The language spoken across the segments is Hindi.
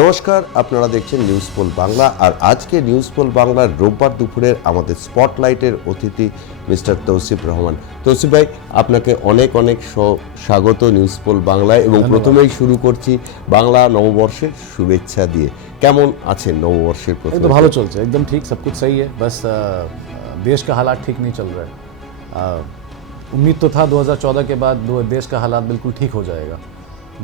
নমস্কার, আপনারা দেখছেন নিউজ পোল বাংলা। আর আজকে নিউজ পোল বাংলার রোববার দুপুরের আমাদের স্পটলাইটের অতিথি মিস্টার তৌসিফ রহমান। তৌসিফ ভাই, আপনাকে অনেক অনেক স্বাগত নিউজ পোল বাংলায়। এবং প্রথমেই শুরু করছি বাংলা নববর্ষের শুভেচ্ছা দিয়ে। কেমন আছেন নববর্ষের প্রথম? तो ভালো চলছে, एकदम ठीक, सब कुछ सही है। बस देश का हालात ठीक नहीं चल रहा है। उम्मीद तो था 2014 के बाद देश का हालात बिल्कुल ठीक हो जाएगा।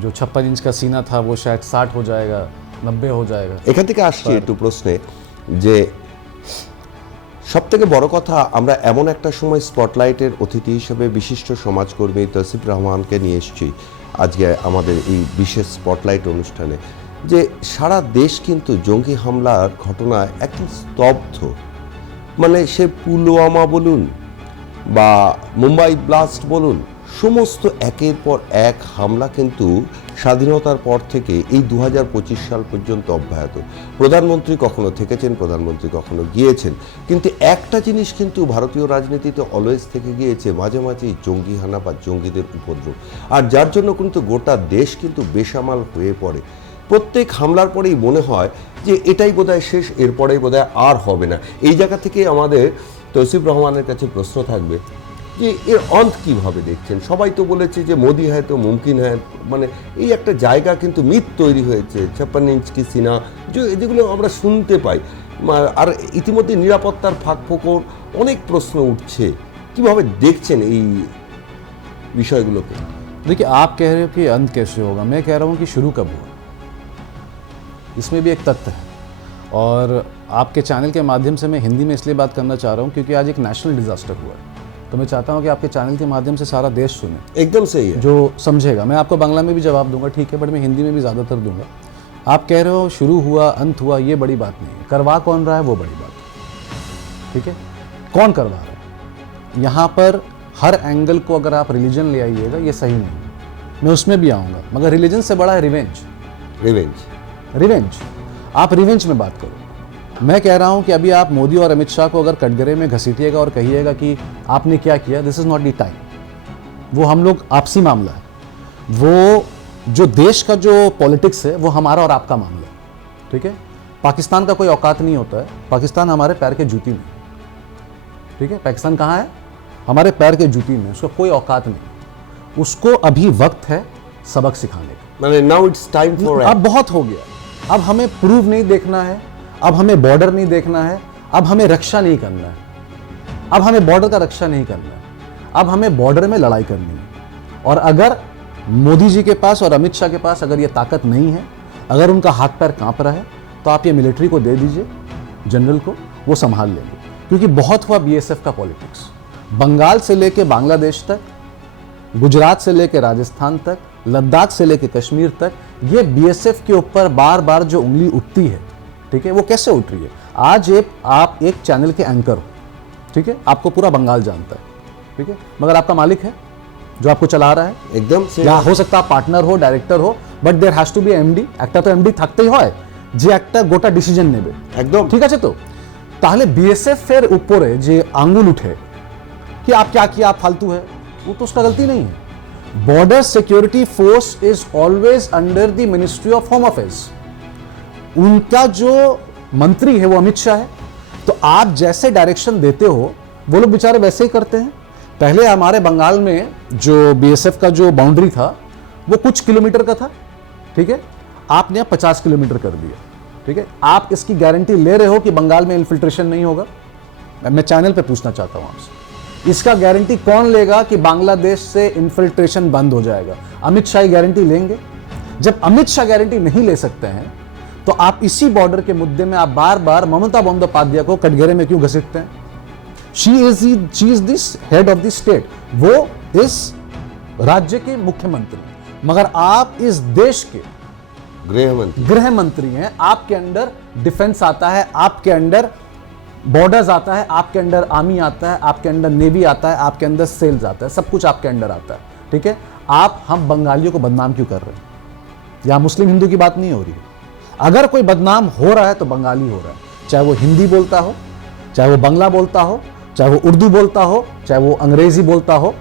जो 56 इंच का सीना था वो शायद 60 हो जाएगा, 90 हो जाएगा। এখান থেকে আসছি একটু প্রশ্নে যে সবথেকে বড় কথা, আমরা এমন একটা সময় স্পটলাইটের অতিথি হিসেবে বিশিষ্ট সমাজকর্মী তৌসিফ রহমানকে নিয়ে এসেছি আজকে আমাদের এই বিশেষ স্পটলাইট অনুষ্ঠানে, যে সারা দেশ কিন্তু জঙ্গি হামলার ঘটনায় একদম স্তব্ধ। মানে সে পুলওয়ামা বলুন বা মুম্বাই ব্লাস্ট বলুন, সমস্ত একের পর এক হামলা কিন্তু স্বাধীনতার পর থেকে এই 2025 সাল পর্যন্ত অব্যাহত। প্রধানমন্ত্রী কখনো থেকেছেন, প্রধানমন্ত্রী কখনো গিয়েছেন, কিন্তু একটা জিনিস কিন্তু ভারতীয় রাজনীতিতে অলওয়েজ থেকে গিয়েছে, মাঝে মাঝেই জঙ্গি হানা বা জঙ্গিদের উপদ্রব। আর যার জন্য কিন্তু গোটা দেশ কিন্তু বেসামাল হয়ে পড়ে। প্রত্যেক হামলার পরেই মনে হয় যে এটাই বোধহয় শেষ, এরপরেই বোধহয় আর হবে না। এই জায়গা থেকে আমাদের তৌসিফ রহমানের কাছে প্রশ্ন থাকবে যে এর অন্ত কীভাবে দেখছেন? সবাই তো বলেছে যে মোদি হ্যায় তো মুমকিন হ্যায়, মানে এই একটা জায়গা কিন্তু মিথ তৈরি হয়েছে। 56 ইঞ্চ কি সিনা, যেগুলো আমরা শুনতে পাই। আর ইতিমধ্যে নিরাপত্তার ফাঁকফোকর অনেক প্রশ্ন উঠছে। কিভাবে দেখছেন এই বিষয়গুলোকে? देखिए, आप कह रहे हो कि अंत कैसे होगा, मैं कह रहा हूँ कि शुरू कब हुआ, इसमें भी एक तथ्य है। और आपके चैनल के माध्यम से मैं हिंदी में इसलिए बात करना चाह रहा हूँ क्योंकि आज एक नेशनल डिजास्टर हुआ है। तो मैं चाहता हूँ कि आपके चैनल के माध्यम से सारा देश सुने, एकदम सही है, जो समझेगा। मैं आपको बांग्ला में भी जवाब दूंगा, ठीक है, बट मैं हिंदी में भी ज़्यादातर दूंगा। आप कह रहे हो शुरू हुआ अंत हुआ, ये बड़ी बात नहीं है। करवा कौन रहा है वो बड़ी बात है, ठीक है। कौन करवा रहा है, यहाँ पर हर एंगल को अगर आप रिलीजन ले आइएगा ये सही नहीं, मैं उसमें भी आऊँगा। मगर रिलीजन से बड़ा है रिवेंज। रिवेंज आप रिवेंज में बात करो। मैं कह रहा हूं कि अभी आप मोदी और अमित शाह को अगर कटघरे में घसीटिएगा और कहिएगा कि आपने क्या किया, this is not the time. वो हम लोग आपसी मामला है, वो जो देश का जो पॉलिटिक्स है वो हमारा और आपका मामला है, ठीक है। पाकिस्तान का कोई औकात नहीं होता है, पाकिस्तान हमारे पैर के जूती में, ठीक है। पाकिस्तान कहाँ है? हमारे पैर के जूती में, उसका कोई औकात नहीं। उसको अभी वक्त है सबक सिखाने का। मैंने नाउ इट्स टाइम फॉर, अब बहुत हो गया। अब हमें प्रूव नहीं देखना है, अब हमें बॉर्डर नहीं देखना है, अब हमें रक्षा नहीं करना है, अब हमें बॉर्डर का रक्षा नहीं करना है, अब हमें बॉर्डर में लड़ाई करनी है। और अगर मोदी जी के पास और अमित शाह के पास अगर ये ताकत नहीं है, अगर उनका हाथ पैर कांप रहा है, तो आप ये मिलिट्री को दे दीजिए, जनरल को, वो संभाल लेंगे। क्योंकि बहुत हुआ बीएसएफ का पॉलिटिक्स। बंगाल से लेके बांग्लादेश तक, गुजरात से लेके राजस्थान तक, लद्दाख से लेके कश्मीर तक, ये बीएसएफ के ऊपर बार बार जो उंगली उठती है, ठीक है, वो कैसे उठ रही है? आज आप एक चैनल के एंकर हो, ठीक है, आपको पूरा बंगाल जानता है, ठीक है, मगर आपका मालिक है जो आपको चला रहा है, एकदम से। या हो सकता है पार्टनर हो, डायरेक्टर हो, but there has to be MD. একটা তো এমডি থাকতেই হয় যে একটা গোটা ডিসিশন নেবে, একদম ঠিক আছে। তো তাহলে বিএসএফ এর উপরে যে আঙ্গুল উঠে कि आप क्या किया, आप फालतू है, वो तो उसका गलती नहीं है। Border security force is always under the ministry of home affairs. उनका जो मंत्री है वो अमित शाह है। तो आप जैसे डायरेक्शन देते हो वो लोग बेचारे वैसे ही करते हैं। पहले हमारे बंगाल में जो बीएसएफ का जो बाउंड्री था वो कुछ किलोमीटर का था, ठीक है, आपने 50 किलोमीटर कर दिया, ठीक है। आप इसकी गारंटी ले रहे हो कि बंगाल में इन्फिल्ट्रेशन नहीं होगा? मैं चैनल पे पूछना चाहता हूं आपसे, इसका गारंटी कौन लेगा कि बांग्लादेश से इन्फिल्ट्रेशन बंद हो जाएगा? अमित शाह गारंटी लेंगे? जब अमित शाह गारंटी नहीं ले सकते हैं तो आप इसी बॉर्डर के मुद्दे में आप बार बार ममता बंदोपाध्याय को कटघरे में क्यों घसीटते हैं? She is this head of the state, वो इस राज्य के मुख्यमंत्री, मगर आप इस देश के गृह मंत्री हैं। आपके अंडर डिफेंस आता है, आपके अंडर बॉर्डर्स आता है, आपके अंडर आर्मी आता है, आपके अंडर नेवी आता है, आपके अंदर सेल्स आता है, सब कुछ आपके अंडर आता है, ठीक है। आप हम बंगालियों को बदनाम क्यों कर रहे हैं? यहां मुस्लिम हिंदू की बात नहीं हो रही है। अगर कोई बदनाम हो रहा है तो बंगाली हो रहा है, चाहे वो हिंदी बोलता हो, चाहे वो बंगला बोलता हो, चाहे वो उर्दू बोलता हो, चाहे वो अंग्रेजी बोलता हो,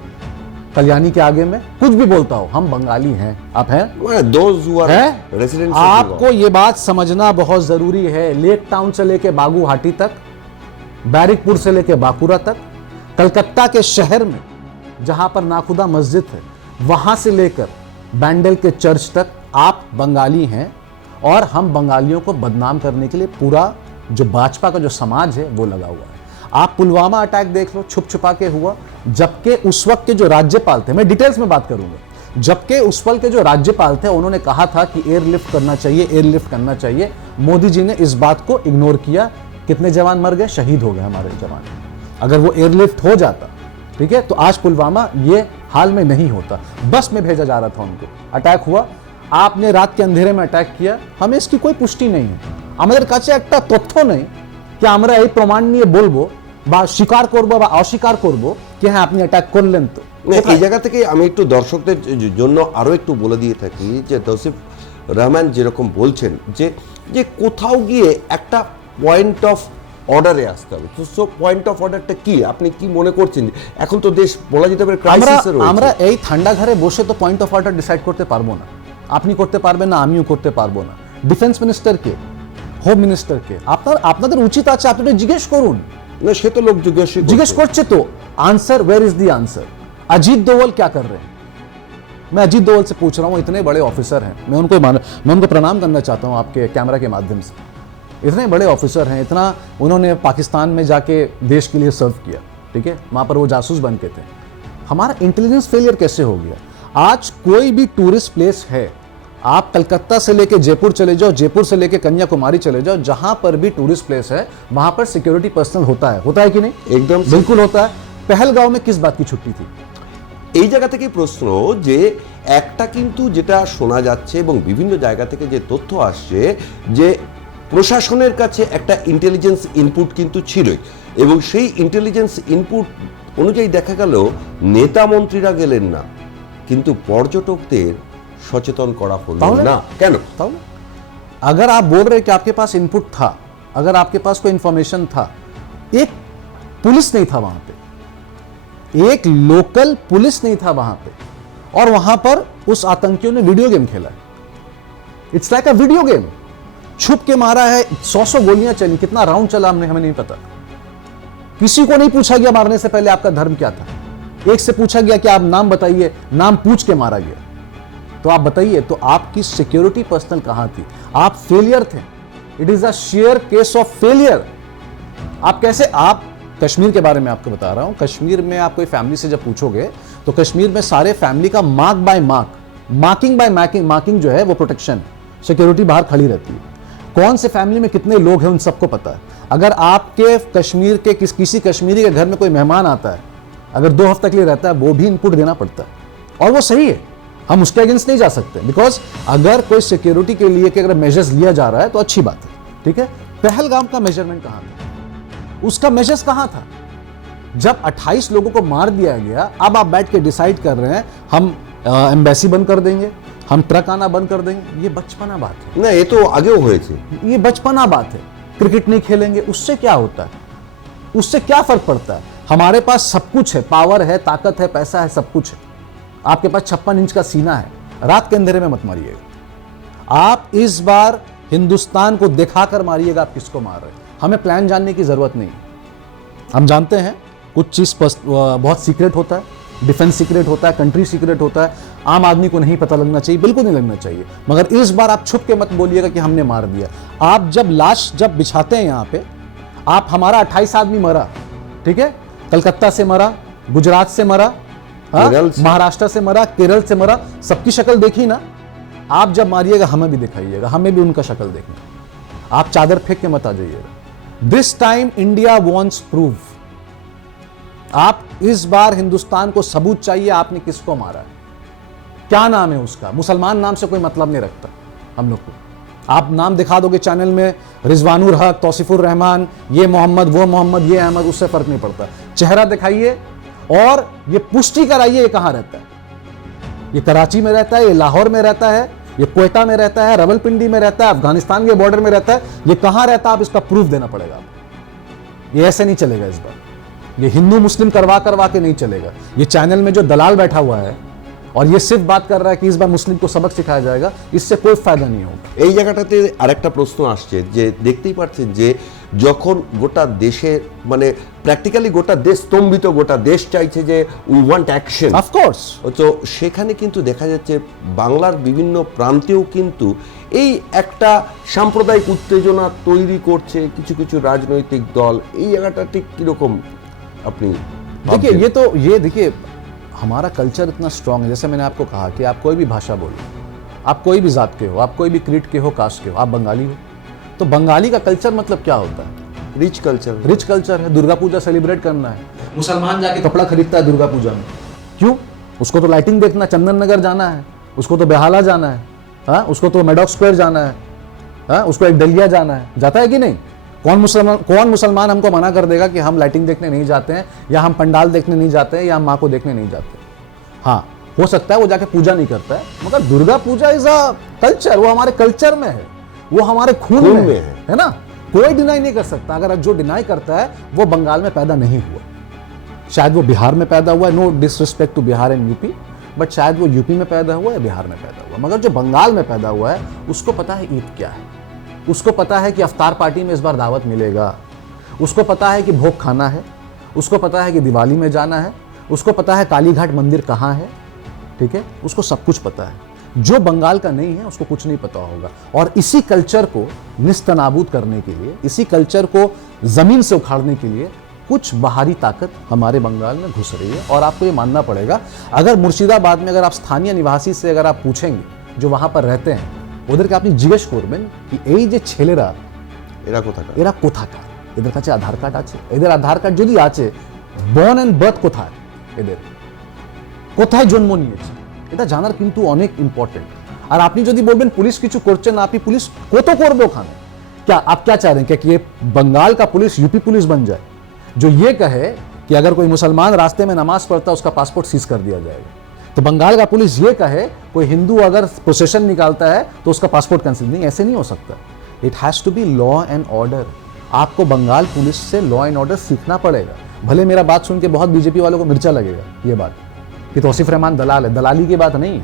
कल्याणी के आगे में कुछ भी बोलता हो, हम बंगाली हैं। आप हैं? Those who are है? residents of आपको ये बात समझना बहुत जरूरी है। लेक टाउन से लेके बागुहाटी तक, बैरिकपुर से लेके बांकुरा तक, कलकत्ता के शहर में जहां पर नाखुदा मस्जिद है वहां से लेकर बैंडल के चर्च तक आप बंगाली हैं। और हम बंगालियों को बदनाम करने के लिए पूरा जो भाजपा का जो समाज है वो लगा हुआ है। आप पुलवामा अटैक देख लो, छुप छुपा के हुआ, जबकि उस वक्त के जो राज्यपाल थे, मैं डिटेल्स में बात करूंगा, जबकि उस वक्त के जो राज्यपाल थे उन्होंने कहा था कि एयरलिफ्ट करना चाहिए, एयरलिफ्ट करना चाहिए। मोदी जी ने इस बात को इग्नोर किया। कितने जवान मर गए? शहीद हो गए हमारे जवान। अगर वो एयरलिफ्ट हो जाता, ठीक है, तो आज पुलवामा ये हाल में नहीं होता। बस में भेजा जा रहा था उनको, अटैक हुआ, आपने रात के अंधेरे में अटैक किया। हमें इसकी कोई पुष्टि नहीं है, আমাদের কাছে একটা তথ্য নেই कि আমরা এই প্রমাণ নিয়ে বলবো বা স্বীকার করব বা অস্বীকার করব कि হ্যাঁ আপনি অ্যাটাক করলেন। তো এই জায়গা থেকে আমি একটু দর্শকদের জন্য আরো একটু বলে দিয়ে থাকি যে তৌসিফ রহমান যেরকম বলছেন যে যে কোথাও গিয়ে একটা পয়েন্ট অফ অর্ডারে আসতে হবে। তো সো পয়েন্ট অফ অর্ডারটা কি, আপনি কি মনে করছেন? এখন তো দেশ বলা যেতে পারে ক্রাইসিসে রয়েছে। আমরা এই ঠান্ডা ঘরে বসে তো পয়েন্ট অফ অর্ডার ডিসাইড করতে পারবো না। আপনি করতে পারবেন না, আমিও করতে পারবো না। ডিফেন্স মিনিস্টারকে, হোম মিনিস্টারকে আপনাদের উচিত আছে আপনারা জিজ্ঞেস করুন। না, সে তো লোক जिज्ञेस করছে तो answer, where is the answer? Ajit Doval क्या कर रहे हैं? मैं अजीत दोवल से पूछ रहा हूं, इतने बड़े ऑफिसर हैं, मैं उनको प्रणाम करना चाहता हूं आपके कैमरा के माध्यम से। इतने बड़े ऑफिसर हैं, इतना उन्होंने पाकिस्तान में जाके देश के लिए सर्व किया, ठीक है, वहां पर वो जासूस बन के थे। हमारा इंटेलिजेंस फेलियर कैसे हो गया? आज कोई भी टूरिस्ट प्लेस है, आप कलकत्ता से लेके जयपुर चले जाओ, जयपुर से लेके कन्याकुमारी चले जाओ, जहां पर भी टूरिस्ट प्लेस है वहां पर सिक्योरिटी पर्सनल होता है कि नहीं? एकदम बिल्कुल होता है। पहलगांव में किस बात की छुट्टी थी? এই জায়গা থেকে প্রশ্ন যে একটা কিন্তু যেটা শোনা যাচ্ছে এবং বিভিন্ন জায়গা থেকে যে তথ্য আসছে যে প্রশাসনের কাছে একটা ইন্টেলিজেন্স ইনপুট কিন্তু ছিলই, এবং সেই ইন্টেলিজেন্স ইনপুট অনুযায়ী দেখা গেল নেতা মন্ত্রীরা গেলেন না, কিন্তু পর্যটকদের সচেতন করা হলো না কেন? अगर आप बोल रहे कि आपके पास इनपुट था, अगर आपके पास कोई इंफॉर्मेशन था, एक पुलिस नहीं था वहां पे, एक लोकल पुलिस नहीं था वहां पे, और वहां पर उस आतंकियों ने वीडियो गेम खेला है। It's like a video game. छुप के मारा है, 100 गोलियां चली, कितना राउंड चला हमें नहीं पता। किसी को नहीं पूछा गया मारने से पहले आपका धर्म क्या था। एक से पूछा गया कि आप नाम बताइए, नाम पूछ के मारा गया। तो आप बताइए, तो आपकी सिक्योरिटी पर्सनल कहां थी? आप फेलियर थे। It is a share case of failure. आप कैसे, आप कश्मीर के बारे में आपको बता रहा हूं, कश्मीर में आप कोई फैमिली से जब पूछोगे तो कश्मीर में सारे फैमिली का मार्किंग बाय मार्किंग जो है वो प्रोटेक्शन है, सिक्योरिटी बाहर खड़ी रहती है। कौन से फैमिली में कितने लोग हैं उन सबको पता है। अगर आपके कश्मीर के किसी कश्मीरी के घर में कोई मेहमान आता है, अगर 2 हफ्ते के लिए रहता है, वो भी इनपुट देना पड़ता है, और वो सही है, हम उसके अगेंस्ट नहीं जा सकते। बिकॉज अगर कोई सिक्योरिटी के लिए अगर मेजर्स लिया जा रहा है तो अच्छी बात है, ठीक है। पहलगाम का मेजरमेंट कहां था? उसका मेजर्स कहां था? जब 28 लोगों को मार दिया गया, अब आप बैठ के डिसाइड कर रहे हैं हम एम्बेसी बंद कर देंगे, हम ट्रक आना बंद कर देंगे। ये बचपना बात है ना, ये तो आगे हुए थे, ये बचपना बात है। क्रिकेट नहीं खेलेंगे, उससे क्या होता है? उससे क्या फर्क पड़ता है? हमारे पास सब कुछ है, पावर है, ताकत है, पैसा है, सब कुछ है। आपके पास 56 इंच का सीना है, रात के अंधेरे में मत मारिएगा। आप इस बार हिंदुस्तान को दिखाकर मारिएगा आप किसको मार रहे हैं। हमें प्लान जानने की जरूरत नहीं। हम जानते हैं कुछ चीज बहुत सीक्रेट होता है, डिफेंस सीक्रेट होता है, कंट्री सीक्रेट होता है, आम आदमी को नहीं पता लगना चाहिए, बिल्कुल नहीं लगना चाहिए। मगर इस बार आप छुप के मत बोलिएगा कि हमने मार दिया। आप जब लाश बिछाते हैं यहाँ पे, आप हमारा 28 आदमी मरा, ठीक है, कलकत्ता से मरा, गुजरात से मरा, महाराष्ट्र से मरा, केरल से मरा, सबकी शक्ल देखी ना। आप जब मारिएगा हमें भी दिखाइएगा, हमें भी उनका शक्ल देखना। आप चादर फेंक के मत आ जाइएगा। This time India wants proof. आप इस बार हिंदुस्तान को सबूत चाहिए आपने किसको मारा है, क्या नाम है उसका। मुसलमान नाम से कोई मतलब नहीं रखता हम लोग को। आप नाम दिखा दोगे चैनल में, रिजवानुर हक, तौसीफुर रहमान, ये मोहम्मद, वो मोहम्मद, ये अहमद, उससे फर्क नहीं पड़ता। चेहरा दिखाइए और ये पुष्टि कराइए ये कहां रहता है। ये कराची में रहता है, ये लाहौर में रहता है, ये कोयटा में रहता है, रावलपिंडी में रहता है, अफगानिस्तान के बॉर्डर में रहता है, ये कहां रहता है, आप इसका प्रूफ देना पड़ेगा। ये ऐसे नहीं चलेगा इस बार। ये हिंदू मुस्लिम करवा करवा के नहीं चलेगा। ये चैनल में जो दलाल बैठा हुआ है और ये सिर्फ बात कर रहा है कि इस बार मुस्लिम को सबक सिखाया जाएगा, इससे कोई फायदा नहीं होगा। এই জায়গাটাতে আরেকটা প্রশ্ন আসছে যে দেখতেই পাচ্ছেন যে যখন গোটা দেশে মানে প্র্যাকটিক্যালি গোটা দেশ স্তম্ভিত, গোটা দেশ চাইছে যে উই ওয়ান্ট অ্যাকশন, অফকোর্স তো সেখানে কিন্তু দেখা যাচ্ছে বাংলার বিভিন্ন প্রান্তেও কিন্তু এই একটা সাম্প্রদায়িক উত্তেজনা তৈরি করছে কিছু কিছু রাজনৈতিক দল। এই জায়গাটা ঠিক কিরকম আপনি देखिए ये देखिए हमारा कल्चर इतना स्ट्रांग है, जैसे मैंने आपको कहा कि आप कोई भी भाषा बोलो, आप कोई भी जात के हो, आप कोई भी क्रीड के हो, कास्ट के हो, आप बंगाली हो, तो बंगाली का कल्चर मतलब क्या होता है? रिच कल्चर, रिच कल्चर है। दुर्गा पूजा सेलिब्रेट करना है, मुसलमान जाके कपड़ा खरीदता है दुर्गा पूजा में, क्यों? उसको तो लाइटिंग देखना, चंदन नगर जाना है, उसको तो बेहाला जाना है, हाँ, उसको तो मेडॉक स्क्वायर जाना है, हाँ, उसको एक डलिया जाना है, जाता है कि नहीं? कौन मुसलमान हमको मना कर देगा कि हम लाइटिंग देखने नहीं जाते हैं, या हम पंडाल देखने नहीं जाते हैं, या हम माँ को देखने नहीं जाते? हाँ, हो सकता है वो जाके पूजा नहीं करता है, मगर Durga Puja is a culture, वो हमारे कल्चर में है, वो हमारे खून में है ना? कोई डिनाई नहीं कर सकता। अगर जो डिनाई करता है वो बंगाल में पैदा नहीं हुआ, शायद वो बिहार में पैदा हुआ है, no disrespect to Bihar and UP, but शायद वो यूपी में पैदा हुआ या बिहार में पैदा हुआ, मगर जो बंगाल में पैदा हुआ है उसको पता है ईद क्या है, उसको पता है कि अफ्तार पार्टी में इस बार दावत मिलेगा, उसको पता है कि भोग खाना है, उसको पता है कि दिवाली में जाना है, उसको पता है कालीघाट मंदिर कहाँ है, ठीक है, उसको सब कुछ पता है। जो बंगाल का नहीं है उसको कुछ नहीं पता होगा। और इसी कल्चर को निस्तनाबूद करने के लिए, इसी कल्चर को जमीन से उखाड़ने के लिए कुछ बाहरी ताकत हमारे बंगाल में घुस रही है। और आपको ये मानना पड़ेगा, अगर मुर्शिदाबाद में अगर आप स्थानीय निवासी से अगर आप पूछेंगे जो वहां पर रहते हैं, ওদেরকে আপনি জিজ্ঞেস করবেন कि এই যে ছেলেরা এরা কোথাকার, এদের কাছে আধার কার্ড আছে? এদের আধার কার্ড যদি আছে, বর্ন এন্ড বার্থ কোথায়, এদের কোথায় জন্ম নিয়েছে, এটা জানার কিন্তু অনেক ইম্পর্টেন্ট। আর আপনি যদি বলবেন পুলিশ কিছু করছে না, আপনি পুলিশ কত করবে ওখানে? क्या आप क्या चाह रहे हैं कि ये बंगाल का पुलिस यूपी पुलिस बन जाए, जो ये कहे कि अगर कोई मुसलमान रास्ते में नमाज पढ़ता है उसका पासपोर्ट सीज कर दिया जाएगा? तो बंगाल का पुलिस ये कहे कोई हिंदू अगर प्रोसेशन निकालता है तो उसका पासपोर्ट कैंसिल? नहीं, ऐसे नहीं हो सकता। It has to be law and order. आपको बंगाल पुलिस से लॉ एंड ऑर्डर सीखना पड़ेगा। भले मेरा बात सुन के बहुत बीजेपी वालों को मिर्चा लगेगा ये बात कि तौसीफ रहमान दलाल है, दलाली की बात नहीं।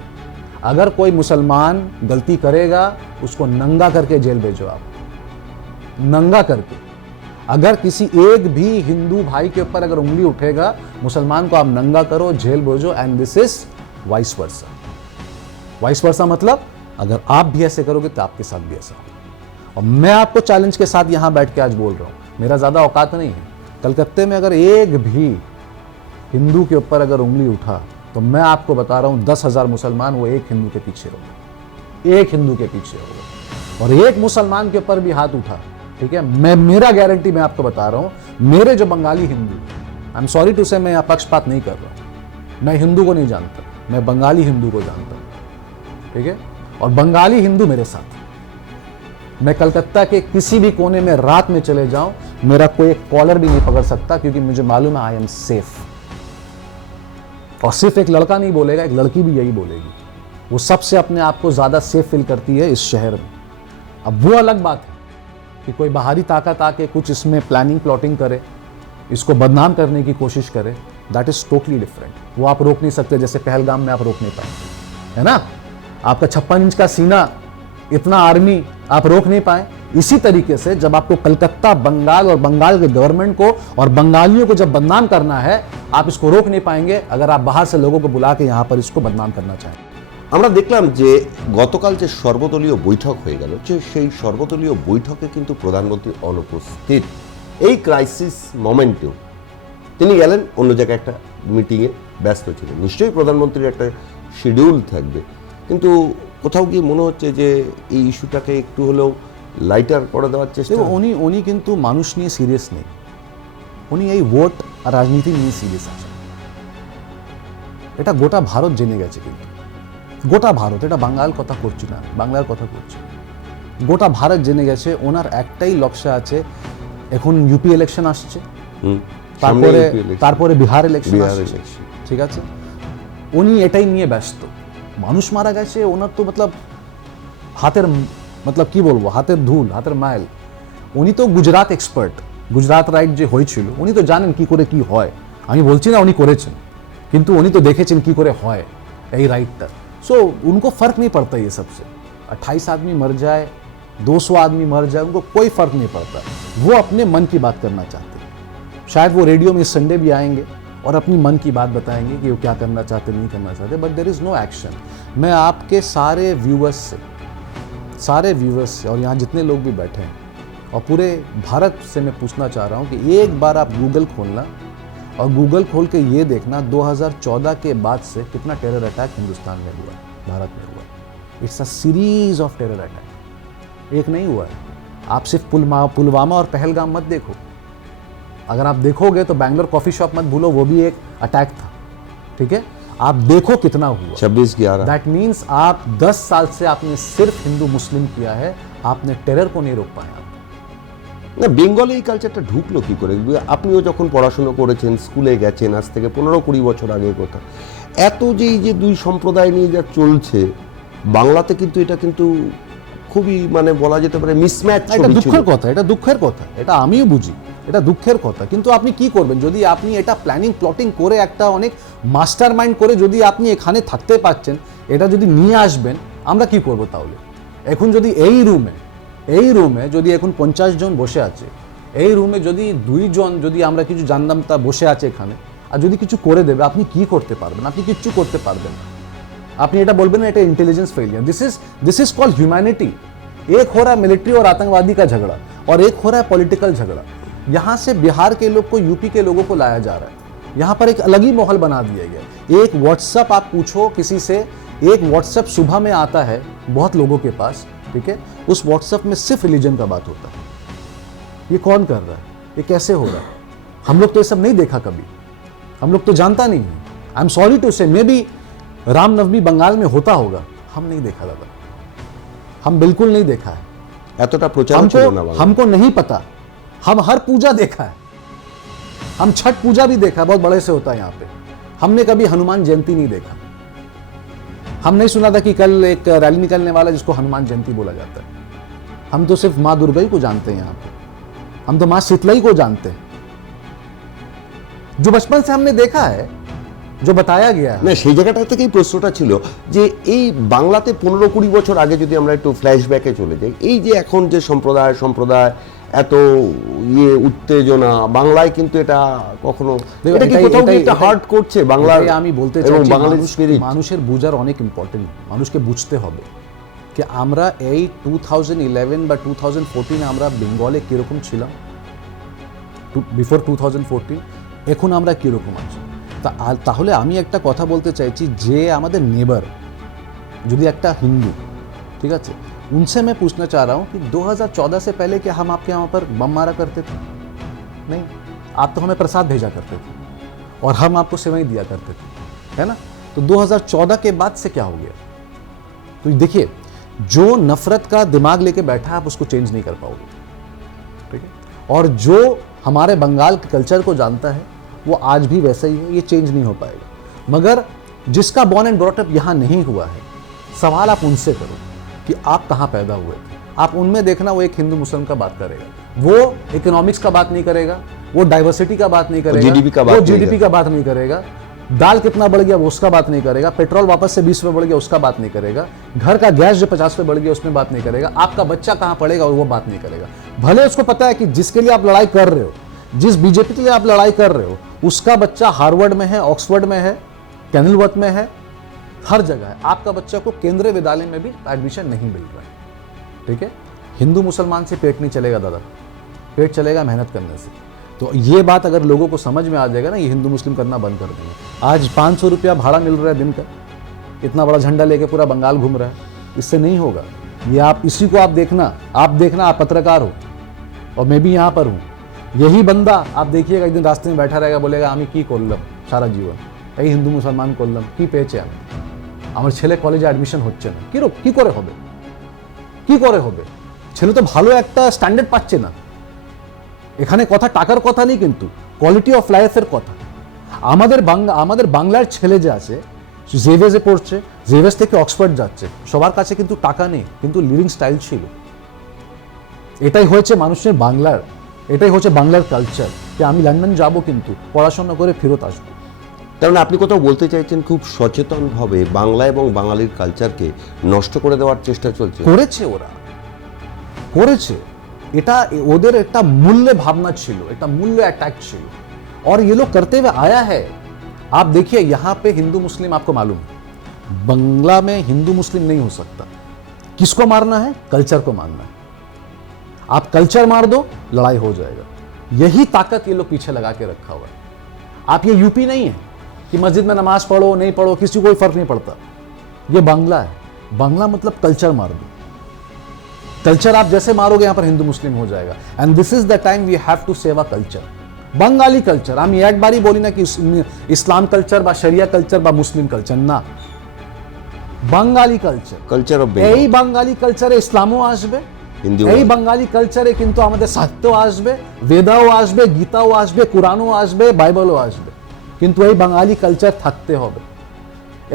अगर कोई मुसलमान गलती करेगा उसको नंगा करके जेल भेजो, आप नंगा करके। अगर किसी एक भी हिंदू भाई के ऊपर अगर उंगली उठेगा, मुसलमान को आप नंगा करो, जेल भेजो, and this is vice versa. Vice versa मतलब अगर आप भी ऐसे करोगे तो आपके साथ भी ऐसा होगा। और मैं आपको चैलेंज के साथ यहां बैठ के आज बोल रहा हूं, मेरा ज्यादा औकात नहीं है, कलकत्ते में अगर एक भी हिंदू के ऊपर अगर उंगली उठा तो मैं आपको बता रहा हूं 10,000 मुसलमान वो एक हिंदू के पीछे होगा, एक हिंदू के पीछे होगा। और एक मुसलमान के ऊपर भी हाथ उठा, ठीक है, मेरा गारंटी मैं आपको बता रहा हूं, मेरे जो Bengali Hindu, I am sorry to say, मैं यहाँ पक्षपात नहीं कर रहा हूं, मैं हिंदू को नहीं जानता, मैं बंगाली हिंदू को जानता हूं, ठीक है। और बंगाली हिंदू मेरे साथ, मैं कलकत्ता के किसी भी कोने में रात में चले जाऊं, मेरा कोई एक कॉलर भी नहीं पकड़ सकता, क्योंकि मुझे मालूम है आई एम सेफ। और सिर्फ एक लड़का नहीं बोलेगा, एक लड़की भी यही बोलेगी। वो सबसे अपने आप को ज्यादा सेफ फील करती है इस शहर में। अब वो अलग बात है कि कोई बाहरी ताकत आके कुछ इसमें प्लानिंग प्लॉटिंग करे, इसको बदनाम करने की कोशिश करे, दैट इज टोटली डिफरेंट। वो आप रोक नहीं सकते, जैसे पहलगाम में आप रोक नहीं पाए, है ना? आपका 56 इंच का सीना, इतना आर्मी, आप रोक नहीं पाए। इसी तरीके से जब आपको कलकत्ता, बंगाल और बंगाल के गवर्नमेंट को और बंगालियों को जब बदनाम करना है, आप इसको रोक नहीं पाएंगे अगर आप बाहर से लोगों को बुला के यहाँ पर इसको बदनाम करना चाहें। আমরা দেখলাম যে গতকাল যে সর্বদলীয় বৈঠক হয়ে গেল, যে সেই সর্বদলীয় বৈঠকে কিন্তু প্রধানমন্ত্রী অনুপস্থিত। এই ক্রাইসিস মোমেন্টেও তিনি গেলেন অন্য জায়গায় একটা মিটিংয়ে ব্যস্ত ছিলেন। নিশ্চয়ই প্রধানমন্ত্রীর একটা শিডিউল থাকবে, কিন্তু কোথাও গিয়ে মনে হচ্ছে যে এই ইস্যুটাকে একটু হলেও লাইটার করে দেওয়ার চেষ্টা। উনি কিন্তু মানুষ নিয়ে সিরিয়াস নেই, উনি এই ভোট আর রাজনীতি নিয়ে সিরিয়াস আছে। এটা গোটা ভারত জেনে গেছে, কিন্তু গোটা ভারত, এটা বাঙাল কথা করছি না, বাংলার কথা করছি, গোটা ভারত জেনে গেছে ওনার একটাই লক্ষ্য আছে। এখন ইউপি ইলেকশন আসছে, তারপরে বিহার ইলেকশন আসছে, ঠিক আছে, উনি এটাই নিয়ে ব্যস্ত। মানুষ মারা গেছে ওনার তো মতলব হাতের, মতলব কি বলবো, হাতের ধুল, হাতের মাইল। উনি তো গুজরাট এক্সপার্ট, গুজরাট রাইট যে হয়েছিল উনি তো জানেন কি করে কি হয়, আমি বলছি না উনি করেছেন, কিন্তু উনি তো দেখেছেন কি করে হয় এই রাইটটা। सो उनको फर्क नहीं पड़ता ये सबसे, 28 आदमी मर जाए, 200 आदमी मर जाए, उनको कोई फर्क नहीं पड़ता। वो अपने मन की बात करना चाहते हैं। शायद वो रेडियो में इस संडे भी आएंगे और अपनी मन की बात बताएंगे कि वो क्या करना चाहते नहीं करना चाहते, but there is no action. मैं आपके सारे व्यूअर्स से और यहाँ जितने लोग भी बैठे हैं और पूरे भारत से मैं पूछना चाह रहा हूँ कि एक बार आप गूगल खोलना और गूगल खोल के ये देखना 2014 के बाद से कितना टेरर अटैक हिंदुस्तान में हुआ, भारत में हुआ। It's a series of terror attack, एक नहीं हुआ है। आप सिर्फ पुलवामा और पहलगाम मत देखो, अगर आप देखोगे तो बैंगलोर कॉफ़ी शॉप मत भूलो, वो भी एक अटैक था, ठीक है। आप देखो कितना हुआ, 26/11। दैट मीन्स आप 10 साल से आपने सिर्फ हिंदू मुस्लिम किया है, आपने टेरर को नहीं रोक पाया। না, বেঙ্গলে এই কালচারটা ঢুকলো কি করে? আপনিও যখন পড়াশোনা করেছেন, স্কুলে গেছেন, আজ থেকে 15-20 বছর আগের কথা, এত যে এই যে দুই সম্প্রদায় নিয়ে যা চলছে বাংলাতে, কিন্তু এটা কিন্তু খুবই মানে বলা যেতে পারে মিসম্যাচ। এটা দুঃখের কথা, এটা দুঃখের কথা, এটা আমিও বুঝি, এটা দুঃখের কথা, কিন্তু আপনি কি করবেন যদি আপনি এটা প্ল্যানিং প্লটিং করে একটা অনেক মাস্টার মাইন্ড করে যদি আপনি এখানে থাকতে পারছেন, এটা যদি নিয়ে আসবেন, আমরা কি করব তাহলে? এখন যদি এই রুমে যদি এখন 50 জন বসে আছে, এই রুমে যদি 2 জন যদি আমরা কিছু জানতাম তা বসে আছে এখানে, আর যদি কিছু করে দেবে, আপনি কি করতে পারবেন? আপনি কিচ্ছু করতে পারবেন না। আপনি এটা বলবেন না এটা intelligence failure. This is called humanity. एक हो रहा है मिलिट्री और आतंकवादी का झगड़ा, और एक हो रहा है पॉलिटिकल झगड़ा। यहाँ से बिहार के लोग को, यूपी के लोगों को लाया जा रहा है, यहाँ पर एक अलग ही माहौल बना दिया गया। एक व्हाट्सएप आप पूछो किसी से, एक व्हाट्सएप सुबह में आता है बहुत लोगों के पास, ठीक है, उस व्हाट्सएप में सिर्फ रिलीजन का बात होता है। ये कौन कर रहा है, ये कैसे हो रहा है? हम लोग तो ये सब नहीं देखा कभी, हम लोग तो जानता नहीं है। आई एम सॉरी टू से, मे बी रामनवमी बंगाल में होता होगा, हम नहीं देखा दादा, हम बिल्कुल नहीं देखा है। এতটা প্রচার ছিল না বাংলা। हमको नहीं पता, हम हर पूजा देखा है, हम छठ पूजा भी देखा है, बहुत बड़े से होता है यहाँ पे। हमने कभी हनुमान जयंती नहीं देखा, हम नहीं सुना था कि कल एक रैली निकलने वाला जिसको हनुमान जयंती बोला जाता है। हम तो सिर्फ माँ दुर्गा ही को जानते हैं यहाँ पे, हम तो माँ शीतलाई को जानते हैं, जो बचपन से हमने देखा है, जो बताया गया है। না, সেই জায়গাটা থেকেই প্রশ্নটা ছিল যে এই বাংলাতে 15-20 বছর আগে যদি আমরা একটু ফ্ল্যাশব্যাকে চলে যাই, এই যে এখন যে সম্প্রদায় এত উত্তেজনা, বাংলায় কিন্তু এটা কখনো এটা কি কোথাও কি একটা হার্ট করছে বাংলার? আমি বলতে এবং চাইছি বাঙালির স্পিরিট মানুষের বুঝার অনেক ইম্পর্টেন্ট, মানুষকে বুঝতে হবে कि আমরা এই 2011 বা 2014 আমরা বেঙ্গলে কিরকম ছিলাম, বিফোর 2014, এখন আমরা কিরকম আছি। তাহলে আমি একটা কথা বলতে চাইছি, যে আমাদের নেবার যদি একটা হিন্দू, ঠিক আছে, उनसे मैं पूछना चाह रहा हूँ कि 2014 से पहले क्या हम आपके यहाँ पर बम मारा करते थे? नहीं, आप तो हमें प्रसाद भेजा करते थे और हम आपको सेवाएं दिया करते थे, है ना। तो 2014 के बाद से क्या हो गया? तो देखिए, जो नफरत का दिमाग लेके बैठा है आप उसको चेंज नहीं कर पाओगे, ठीक है। और जो हमारे बंगाल के कल्चर को जानता है वो आज भी वैसा ही है, ये चेंज नहीं हो पाएगा। मगर जिसका बॉर्न एंड ब्रॉट अप यहाँ नहीं हुआ है, सवाल आप उनसे करो कि आप कहाँ पैदा हुए थे। आप उनमें देखना, वो एक हिंदू मुस्लिम का बात करेगा, वो इकोनॉमिक्स का बात नहीं करेगा, वो डाइवर्सिटी का बात नहीं करेगा, जीडीपी का बात नहीं करेगा, दाल कितना बढ़ गया वो उसका बात नहीं करेगा, पेट्रोल वापस से 20 रुपये बढ़ गया उसका बात नहीं करेगा, घर का गैस जो 50 रुपये बढ़ गया उसमें बात नहीं करेगा, आपका बच्चा कहाँ पढ़ेगा और वो बात नहीं करेगा। भले उसको पता है कि जिसके लिए आप लड़ाई कर रहे हो, जिस बीजेपी के लिए आप लड़ाई कर रहे हो, उसका बच्चा हार्वर्ड में है, ऑक्सफोर्ड में है, कैनलवर्थ में है, हर जगह है। आपका बच्चा को केंद्रीय विद्यालय में भी एडमिशन नहीं मिल रहा है, ठीक है। हिंदू मुसलमान से पेट नहीं चलेगा दादा, पेट चलेगा मेहनत करने से। तो ये बात अगर लोगों को समझ में आ जाएगा ना, ये हिंदू मुस्लिम करना बंद कर देंगे। आज 500 रुपया भाड़ा मिल रहा है दिन का, इतना बड़ा झंडा लेके पूरा बंगाल घूम रहा है, इससे नहीं होगा। ये आप इसी को आप देखना, आप पत्रकार हो और मैं भी यहाँ पर हूँ। यही बंदा आप देखिएगा एक दिन रास्ते में बैठा रहेगा, बोलेगा আমি কি করলাম সারা জীবন, এই হিন্দু মুসলমান করলাম, কি পেয়েছে আমি, আমার ছেলে কলেজে অ্যাডমিশন হচ্ছে না, কি করে হবে, কি করে হবে? ছেলে তো ভালো একটা স্ট্যান্ডার্ড পাচ্ছে না। এখানে কথা টাকার কথা নেই, কিন্তু কোয়ালিটি অফ লাইফের কথা। আমাদের বাংলার ছেলে যে আছে, জেভিয়ার্সে পড়ছে, জেভিয়ার্স থেকে অক্সফোর্ড যাচ্ছে, সবার কাছে কিন্তু টাকা নেই, কিন্তু লিভিং স্টাইল ছিল। এটাই হয়েছে মানুষের বাংলার এটাই হচ্ছে বাংলার কালচার, যে আমি লন্ডন যাব কিন্তু পড়াশোনা করে ফেরত আসবো। তার মানে আপনি কোথাও বলতে চাইছেন খুব সচেতনভাবে বাংলা এবং বাঙালির কালচারকে নষ্ট করে দেওয়ার চেষ্টা চলছে? করেছে ওরা, করেছে। এটা ওদের একটা মূল্য ভাবনা ছিল, একটা মূল্য अटैक ছিল, और ये लोग करते हुए आया है। आप देखिए यहाँ पे हिंदू मुस्लिम, आपको मालूम है बंगला में हिंदू मुस्लिम नहीं हो सकता। किसको मारना है? कल्चर को मारना है। आप कल्चर मार दो, लड़ाई हो जाएगा। यही ताकत ये लोग पीछे लगा के रखा हुआ है। आप ये यूपी नहीं है कि मस्जिद में नमाज पढ़ो नहीं पढ़ो किसी को कोई फर्क नहीं पड़ता। ये बांग्ला है। बांग्ला मतलब कल्चर मार दो। कल्चर आप जैसे मारोगे यहां पर हिंदू मुस्लिम हो जाएगा। And this is the time we have to save a culture, Bengali culture. हम एक बारी बोली ना कि इस्लाम कल्चर बा शरिया कल्चर बा मुस्लिम कल्चर ना, বাঙালি কালচার, কালচার অফ এই বাঙালি কালচারে ইসলামও আসবে, এই বাঙালি কালচারে কিন্তু আমাদের সাহিত্য আসবে, বেদাও আসবে, গীতাও আসবে, কোরআনও আসবে, বাইবেলও আসবে, কিন্তু এই বাঙালি কালচার থাকতে হবে।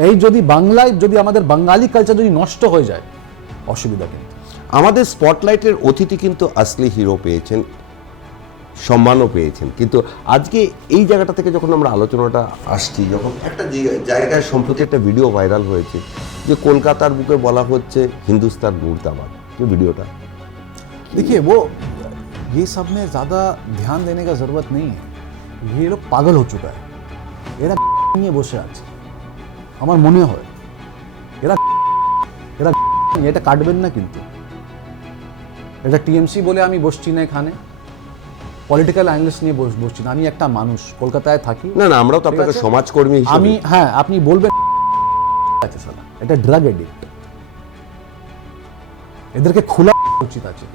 এই যদি বাংলায় যদি আমাদের বাঙালি কালচার যদি নষ্ট হয়ে যায়, অসুবিধা কিন্তু। আমাদের স্পটলাইটের অতিথি কিন্তু আসলি হিরো পেয়েছেন, সম্মানও পেয়েছেন, কিন্তু আজকে এই জায়গাটা থেকে যখন আমরা আলোচনাটা আসছি, যখন একটা জায়গায় সম্প্রতি একটা ভিডিও ভাইরাল হয়েছে যে কলকাতার বুকে বলা হচ্ছে হিন্দুস্তান মুর্দাবাদ, যে ভিডিওটা, देखिए वो ये सब में ज़्यादा ध्यान देने का ज़रूरत नहीं है। ये लोग पागल हो चुका है। এরা নিয়ে বসে আছে আমার মনে হয়। এরা এরা এটা কাটবেন না কিন্তু। এটা টিএমসি বলে আমি বসছি না এখানে, পলিটিক্যাল অ্যাঙ্গেলস নিয়ে বসছি না। আমি একটা মানুষ, কলকাতায় থাকি। না না, আমরাও তো আপনাকে সমাজকর্মী হিসেবে, আমি হ্যাঁ, আপনি বলবেন আছে সালা, এটা ড্রাগ এডিক্ট, এদেরকে খোলা উচিত আছে,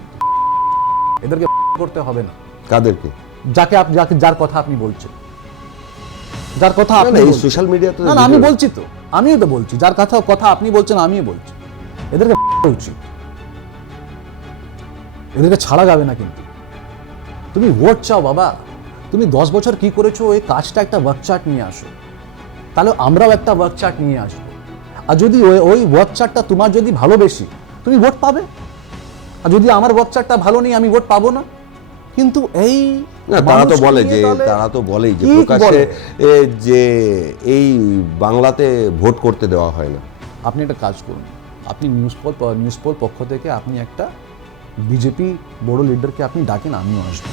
এদেরকে করতে হবে না। কাদেরকে? যাকে যার কথা আপনি বলছেন, যার কথা আপনি এই সোশ্যাল মিডিয়াতে, না আমি বলছি তো, আমিও তো বলছি, যার কথা আপনি বলছেন আমিও বলছি, এদেরকে উচিত, এদেরকে ছাড়া যাবে না কিন্তু। তুমি ভোট চাও বাবা, তুমি 10 বছর কি করেছো এই কাজটা একটা ওয়ার্ক চার্ট নিয়ে আসো, তাহলে আমরাও একটা ওয়ার্ক চার্ট নিয়ে আসবো। আর যদি ওই ওয়ার্ক চার্টটা তোমার যদি ভালোবেসি, তুমি ভোট পাবে। আর যদি আমার ওয়ার্ক চার্টটা ভালো নেই, আমি ভোট পাবো না। কিন্তু এই না, তারা তো বলেই যে প্রকাশ্যে যে এই বাংলাতে ভোট করতে দেওয়া হয় না। আপনি একটা কাজ করুন, আপনি নিউজ পোল পক্ষ থেকে আপনি একটা বিজেপি বড় লিডারকে আপনি ডাকেন, আমিও আসবো।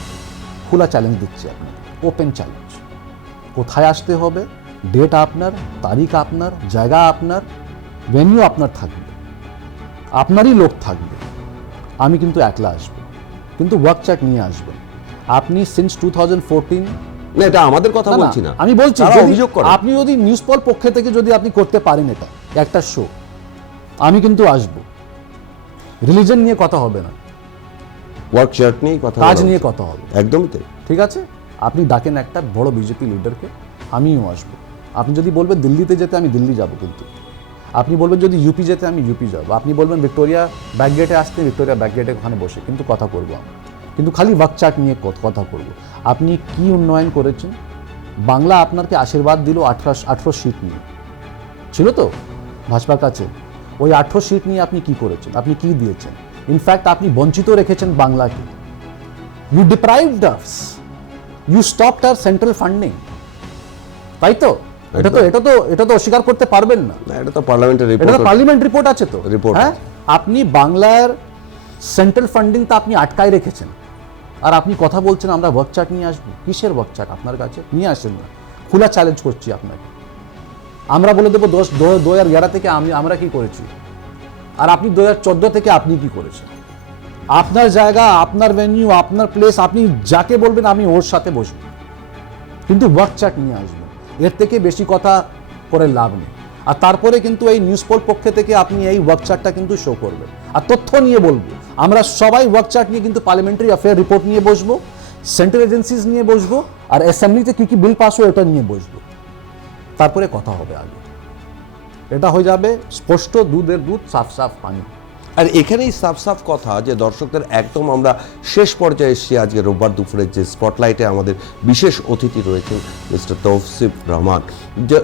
খোলা চ্যালেঞ্জ দিচ্ছি আপনাকে, ওপেন চ্যালেঞ্জ। কোথায় আসতে হবে, ডেট আপনার, তারিখ আপনার, জায়গা আপনার, ভেন্যু আপনার থাকবে, আপনারই লোক থাকবে। আমি কিন্তু একলা আসবো, কিন্তু ওয়ার্ক চার্ট নিয়ে আসবেন। আপনি সিন্স 2014, না এটা আমাদের কথা বলছি না, আমি বলছি অভিযোগ করে আপনি যদি নিউজ পোল পক্ষ থেকে যদি আপনি করতে পারেন এটা একটা শো, আমি কিন্তু আসবো। রিলিজন নিয়ে কথা হবে না, ওয়ার্ক চার্ট নিয়ে কথা, কাজ নিয়ে কথা হবে। একদমই তাই। ঠিক আছে, আপনি ডাকেন একটা বড় বিজেপি লিডারকে, আমিও আসবো। আপনি যদি বলবেন দিল্লিতে যেতে, আমি দিল্লি যাব, কিন্তু আপনি বলবেন যদি ইউপি যেতে, আমি ইউপি যাব। আপনি বলবেন ভিক্টোরিয়া ব্যাকগেটে আসতে, ভিক্টোরিয়া ব্যাকগেটে ওখানে বসে কিন্তু কথা করবো আমি, কিন্তু খালি ওয়ার্ক চার্ট নিয়ে কথা করব। আপনি কি উন্নয়ন করেছেন? বাংলা আপনাকে আশীর্বাদ দিল 18 সিট নিয়ে, ছিল তো ভাজপার কাছে। ওই 18 সিট নিয়ে আপনি কি করেছেন? আপনি কি দিয়েছেন? ইনফ্যাক্ট আপনি বঞ্চিত রেখেছেন বাংলাকে। You deprived us, you stopped our central funding, তাই তো? এটা তো অস্বীকার করতে পারবেন না। এটা তো পার্লামেন্টের রিপোর্ট, এটা তো পার্লামেন্ট রিপোর্ট আছে তো, রিপোর্ট। হ্যাঁ, আপনি বাংলার সেন্ট্রাল ফান্ডিংটা আপনি আটকায় রেখেছেন, আর আপনি কথা বলছেন আমরা ওয়ার্ক চার্ট নিয়ে আসবো। কিসের ওয়ার্ক চার্ট আপনার কাছে? নিয়ে আসেন না, খোলা চ্যালেঞ্জ করছি আপনাকে। আমরা বলে দেবো 2011 থেকে আমরা কি করেছি, আর আপনি 2014 থেকে আপনি কি করেছেন। আপনার জায়গা, আপনার ভেন্যু, আপনার প্লেস, আপনি যাকে বলবেন আমি ওর সাথে বসবো, কিন্তু ওয়ার্ক চার্ট নিয়ে আসবেন। এর থেকে বেশি কথা করে লাভ নেই। আর তারপরে কিন্তু এই নিউজ পোল পক্ষে থেকে আপনি এই ওয়ার্ক চার্টটা কিন্তু শো করবেন, আর তথ্য নিয়ে বলবো। আমরা সবাই ওয়ার্ক চার্ট নিয়ে কিন্তু পার্লামেন্টারি অ্যাফেয়ার রিপোর্ট নিয়ে বসবো, সেন্ট্রাল এজেন্সিজ নিয়ে বসবো, আর অ্যাসেম্বলিতে কী কী বিল পাস হয় ওটা নিয়ে বসবো। তারপরে কথা হবে আগে। এটা হয়ে যাবে স্পষ্ট, দুধের দুধ, সাফ সাফ পানি। আর এখানেই সাফ সাফ কথা যে দর্শকদের একদম আমরা শেষ পর্যায়ে এসেছি। আজকে রোববার দুপুরের যে স্পটলাইটে আমাদের বিশেষ অতিথি রয়েছেন মিস্টার তৌসিফ রহমান, যে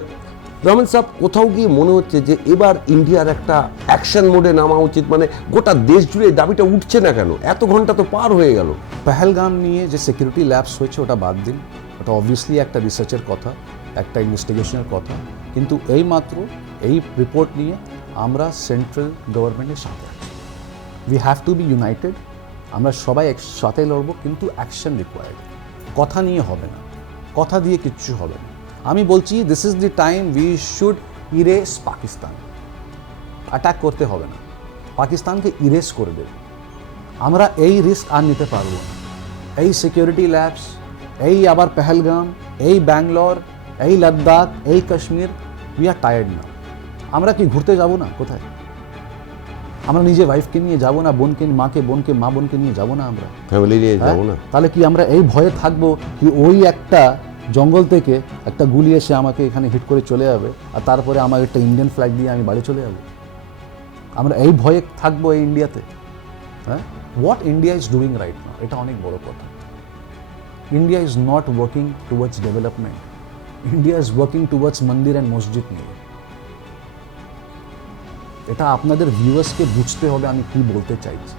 রহমান সাহেব, কোথাও গিয়ে মনে হচ্ছে যে এবার ইন্ডিয়ার একটা অ্যাকশন মোডে নামা উচিত, মানে গোটা দেশ জুড়ে এই দাবিটা উঠছে না কেন? এত ঘন্টা তো পার হয়ে গেল। পেহেলগাম নিয়ে যে সিকিউরিটি ল্যাপস হয়েছে ওটা বাদ দিন, ওটা অবভিয়াসলি একটা রিসার্চের কথা, একটা ইনভেস্টিগেশনের কথা, কিন্তু এই মাত্র এই রিপোর্ট নিয়ে আমরা সেন্ট্রাল গভর্নমেন্টের সাথে আছি। We have to B United, আমরা সবাই একসাথে লড়বো, কিন্তু অ্যাকশন রিকোয়ার্ড। কথা নিয়ে হবে না, কথা দিয়ে কিচ্ছু হবে না। আমি বলছি this is the time we should erase Pakistan. Attack করতে হবে না, পাকিস্তানকে ইরেজ করে দেবে। আমরা এই রিস্ক আর নিতে পারবো না। এই সিকিউরিটি ল্যাবস, এই আবার পেহেলগাম, এই ব্যাঙ্গালোর, এই লাদাখ, এই কাশ্মীর, উই আর টায়ার্ড না। আমরা কি ঘুরতে যাব না কোথায়? আমরা নিজে ওয়াইফকে নিয়ে যাব না, বোনকে, মাকে, বোনকে, মা বোনকে নিয়ে যাব না আমরা? ফ্যামিলি নিয়ে যাবো না? তাহলে কি আমরা এই ভয়ে থাকবো কি ওই একটা জঙ্গল থেকে একটা গুলি এসে আমাকে এখানে হিট করে চলে যাবে আর তারপরে আমার একটা ইন্ডিয়ান ফ্ল্যাগ দিয়ে আমি বাড়ি চলে যাবো? আমরা এই ভয়ে থাকবো এই ইন্ডিয়াতে? হ্যাঁ, what India is doing right now, এটা অনেক বড় কথা। India is not working towards development, India is working towards মন্দির অ্যান্ড মসজিদ নিয়ে। এটা আপনাদের ভিউয়ার্সকে বুঝতে হবে আমি কি বলতে চাইছি।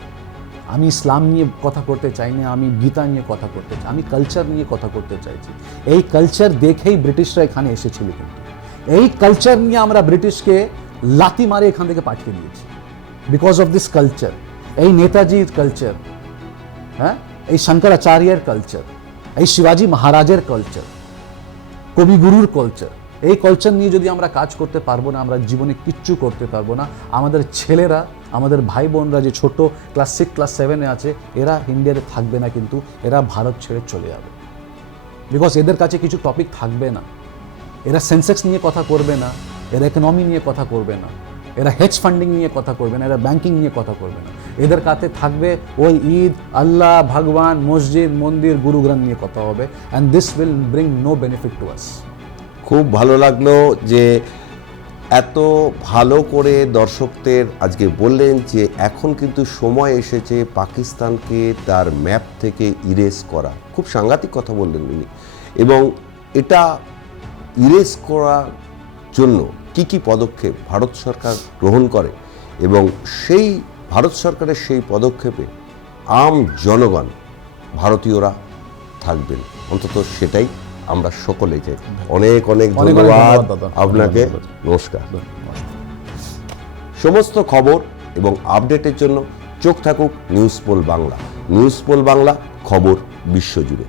আমি ইসলাম নিয়ে কথা করতে চাই না, আমি গীতা নিয়ে কথা করতে চাই, আমি কালচার নিয়ে কথা করতে চাইছি। এই কালচার দেখেই ব্রিটিশরা এখানে এসেছিল, কিন্তু এই কালচার নিয়ে আমরা ব্রিটিশকে লাথি মারে এখান থেকে পাঠিয়ে দিয়েছি। বিকজ অফ দিস কালচার, এই নেতাজির কালচার, হ্যাঁ, এই শঙ্করাচার্যের কালচার, এই শিবাজি মহারাজের কালচার, কবিগুরুর কালচার, এই কালচার নিয়ে যদি আমরা কাজ করতে পারবো না, আমরা জীবনে কিচ্ছু করতে পারবো না। আমাদের ছেলেরা, আমাদের ভাই বোনরা যে ছোট ক্লাস 6 ক্লাস 7-এ আছে, এরা ইন্ডিয়াতে থাকবে না, কিন্তু এরা ভারত ছেড়ে চলে যাবে। বিকজ এদের কাছে কিছু টপিক থাকবে না। এরা সেন্সেক্স নিয়ে কথা করবে না, এরা ইকোনমি নিয়ে কথা করবে না, এরা হেজ ফান্ডিং নিয়ে কথা করবে না, এরা ব্যাংকিং নিয়ে কথা করবে না। এদের কাছে থাকবে ওই ঈদ, আল্লাহ, ভগবান, মসজিদ, মন্দির, গুরু গ্রন্থ নিয়ে কথা হবে। And this will bring no benefit to us. খুব ভালো লাগলো যে এত ভালো করে দর্শকদের আজকে বললেন যে এখন কিন্তু সময় এসেছে পাকিস্তানকে তার ম্যাপ থেকে ইরেজ করা। খুব সাংঘাতিক কথা বললেন উনি। এবং এটা ইরেজ করার জন্য কি কি পদক্ষেপ ভারত সরকার গ্রহণ করে এবং সেই ভারত সরকারের সেই পদক্ষেপে আম জনগণ, ভারতীয়রা থাকবেন, অন্তত সেটাই আমরা সকলে চাই। অনেক অনেক ধন্যবাদ আপনাকে। নমস্কার। সমস্ত খবর এবং আপডেটের জন্য চোখ থাকুক news poll Bangla. News poll Bangla, খবর বিশ্বজুড়ে।